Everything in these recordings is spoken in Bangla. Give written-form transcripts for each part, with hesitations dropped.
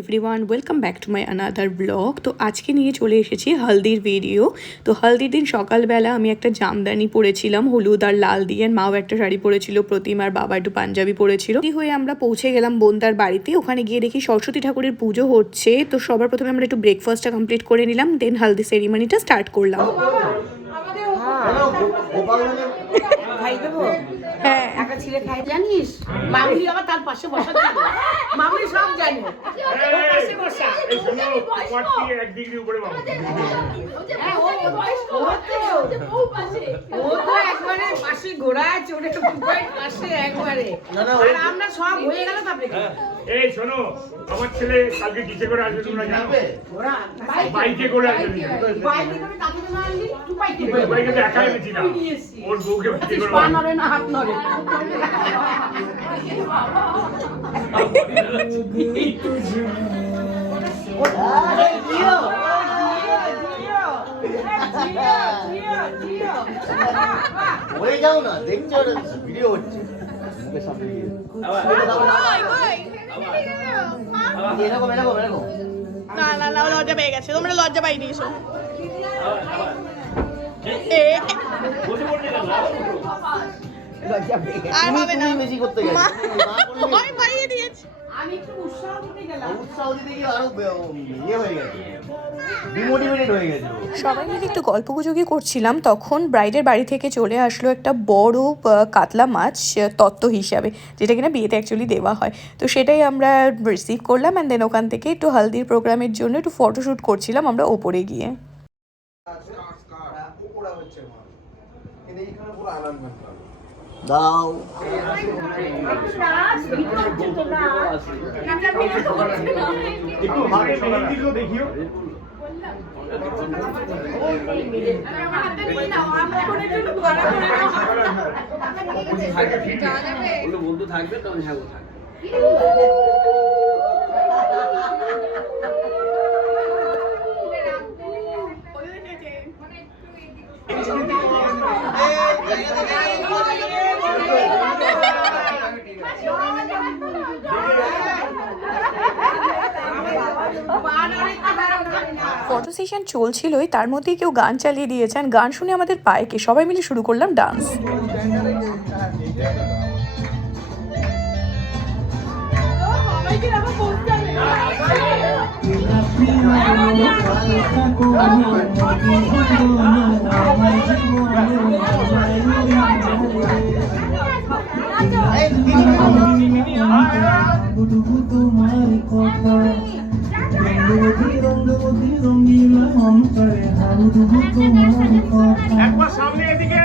Everyone, welcome back to my another blog. তো আজকে নিয়ে চলে এসেছি হলদির ভিডিও। তো হলদির দিন সকালবেলা আমি একটা জামদানি পরেছিলাম হলুদ আর লাল দিয়ে, মাও একটা শাড়ি পরেছিল, প্রতিমা আর বাবা একটু পাঞ্জাবি পরেছিল। হয়ে আমরা পৌঁছে গেলাম বোনদার বাড়িতে। ওখানে গিয়ে দেখি সরস্বতী ঠাকুরের পুজো হচ্ছে। তো সবার প্রথমে আমরা একটু ব্রেকফাস্টটা কমপ্লিট করে নিলাম, দেন হলদি সেরিমনিটা স্টার্ট করলাম। হ্যাঁ, একটা ছেলে খাই জানিস, মামুনি আবার তার পাশে বসা ছিল, মামুনি সব জানে, ওর পাশে বসা। এই শোনো, কোয়ার্টি এক ডিগ্রি উপরে মামুনি। হ্যাঁ, ও তো একবারে পাশে ঘোড়ায় চড়ে পুকুরের পাশে একবারে। আর আমরা সব হয়ে গেল তারপরে। এই শোনো, আমার ছেলে কালকে কিসে করে আসবে তোমরা জানবে? বাইকে করে আসবে। বাইকে করে কাকে না আনলি? তুই বাইকে তো একাই এনেছি না, ওর বউকে বাইকে করে পা নড়ে না, হাত নড়ে। হয়ে যাও না, দেখছো ভিডিও হচ্ছে মুখের সামনে দিয়ে এরকম এরকম এরকম। না না না, লজ্জা পেয়ে গেছে, তোমরা লজ্জা পাই দিয়েছো। আর হবে না, বেশি করতে গেলে ভয় পাইয়ে দিয়েছে। আমি একটু উৎসাহ দিতে গেলাম, উৎসাহ দিতে গিয়ে আরো ইয়ে হয়ে গেছে, ডিমোটিভেটেড হয়ে গেছে। সবাই মিলে একটু গল্পগুজবই করছিলাম, তখন ব্রাইডের বাড়ি থেকে চলে আসলো একটা বড় কাতলা মাছ তত্ত্ব হিসাবে, যেটা কিনা বিয়েতে অ্যাকচুয়ালি দেওয়া হয়। তো সেটাই আমরা রিসিভ করলাম, অ্যান্ড দেন ওখান থেকে একটু হলদির প্রোগ্রামের জন্য একটু ফটোশ্যুট করছিলাম আমরা ওপরে গিয়ে। দাও একটু হাতে মেহেন্দি তো দেখিও। বন্ধু থাকবে তখন হ্যাঁ থাকবে। ফটো সেশন চলছিলই, তার মধ্যেই কেউ গান চালিয়ে দিয়েছেন। গান শুনে আমাদের পায়েকে, সবাই মিলে শুরু করলাম ডান্স। একবার সামনে এদিকে।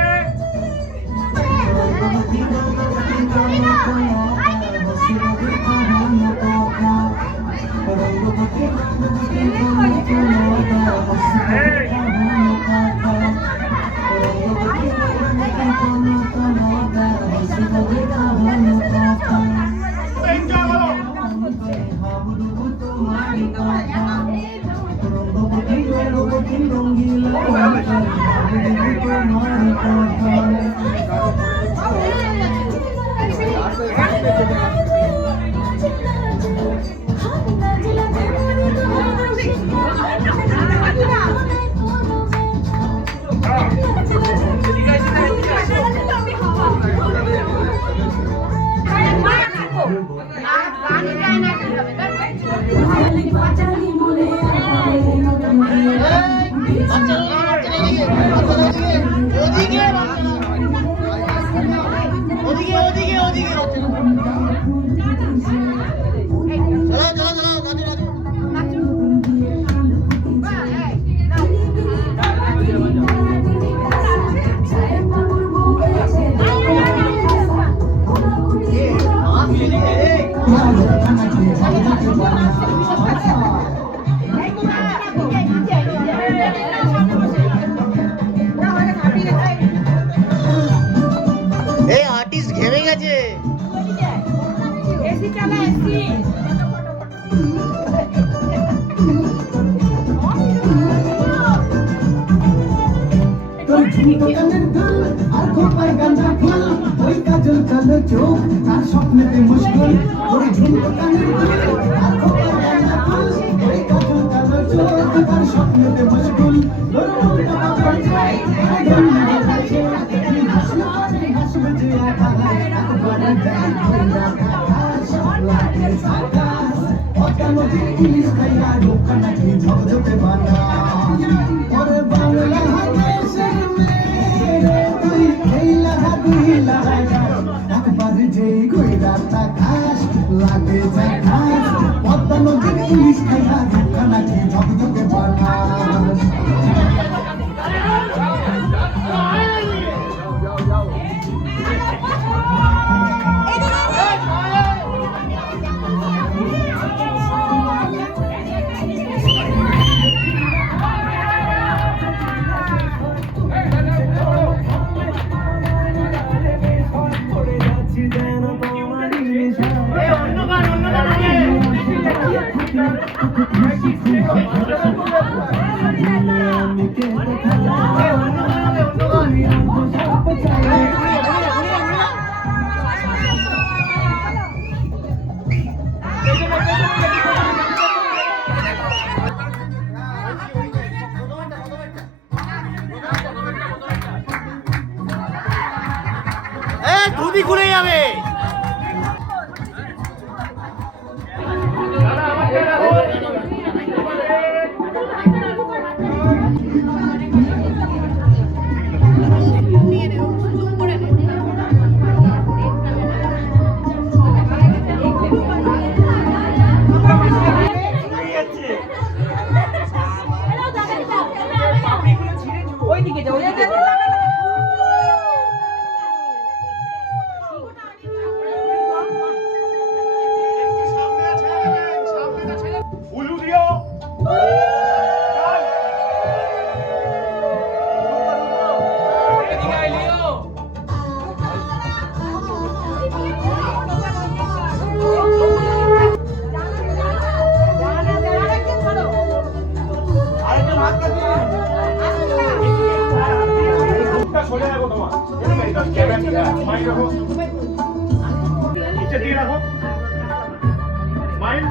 এই আর্টিস্ট ঘেমে গেছে। এসি চালা, এসি। তোর ঝুমকো গানের গান আর খোপায় গাঁজা ফুল, ওই কাজল কালো চোখ তার স্বপ্নেতে মুশকিল। ওই ঝুমকো গানের গান আর খোপায় গাঁজা ফুল, নদীর ইলিশ খাইয়া রোকা নাকি ঝকঝকে বানা ওরে বাংলা দেশের মেয়ে রে তুই খেলা দিলা একবার যেই কইরা তাকাস লাগে জানাস পদ্মা নদীর ইলিশ খাইয়া রোকা নাকি ঝকঝকে বানা দুদি ঘুরে যাবে। উলুদিও সরে রাখো তোমার মাইন্ড রাখো নিচে দিয়ে রাখো মাইন্ড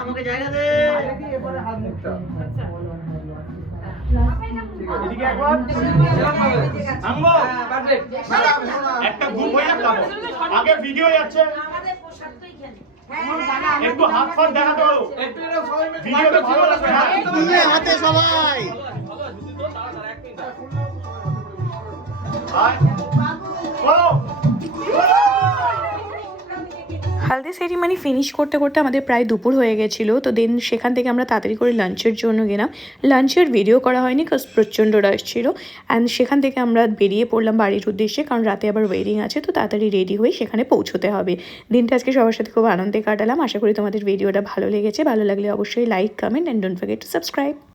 আমাকে জায়গা দে। এদিকে একবার থামবো একটা গ্রুপ হয়ে যাবে আগে ভিডিও যাচ্ছে একটু হাত ফাত দেখাতে পারো ভিডিওতে ভালো লাগবে তুলে হাতে সবাই। বলো হালদি সেরিমানি ফিনিশ করতে করতে আমাদের প্রায় দুপুর হয়ে গেছিলো। তো দেন সেখান থেকে আমরা তাড়াতাড়ি করে লাঞ্চের জন্য গেলাম। লাঞ্চের ভিডিও করা হয়নি কারণ প্রচণ্ড রাশ ছিল। অ্যান্ড সেখান থেকে আমরা বেরিয়ে পড়লাম বাড়ির উদ্দেশ্যে, কারণ রাতে আবার ওয়েডিং আছে, তো তাড়াতাড়ি রেডি হয়ে সেখানে পৌঁছতে হবে। দিনটা আজকে সবার সাথে খুব আনন্দে কাটালাম। আশা করি তোমাদের ভিডিওটা ভালো লেগেছে। ভালো লাগলে অবশ্যই like, comment and don't forget to subscribe.